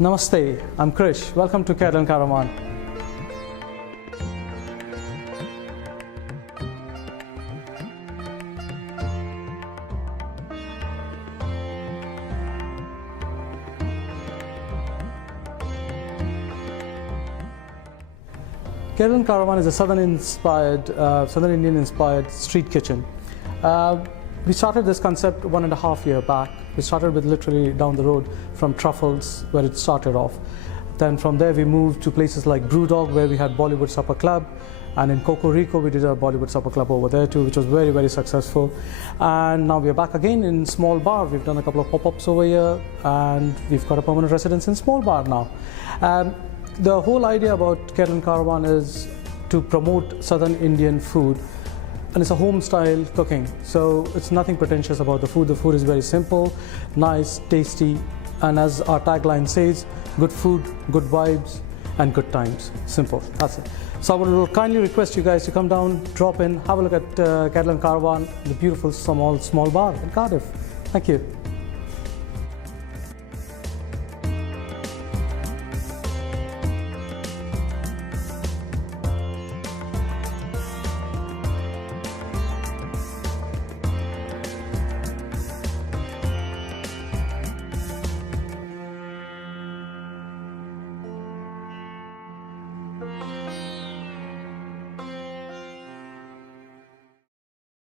Namaste, I'm Krish. Welcome to Kerelan Karavan. Kerelan Karavan is a Southern Indian-inspired street kitchen. We started this concept 1.5 years back. We started with literally down the road from Truffles, where it started off. Then from there we moved to places like Brewdog, where we had Bollywood Supper Club, and in Coco Rico we did a Bollywood Supper Club over there too, which was very, very successful. And now we are back again in Small Bar. We've done a couple of pop-ups over here, and we've got a permanent residence in Small Bar now. The whole idea about Kerelan Karavan is to promote Southern Indian food, and it's a home-style cooking. So it's nothing pretentious about the food. The food is very simple, nice, tasty, and as our tagline says, good food, good vibes, and good times. Simple, that's it. So I would kindly request you guys to come down, drop in, have a look at Kerelan Karavan, the beautiful small bar in Cardiff. Thank you.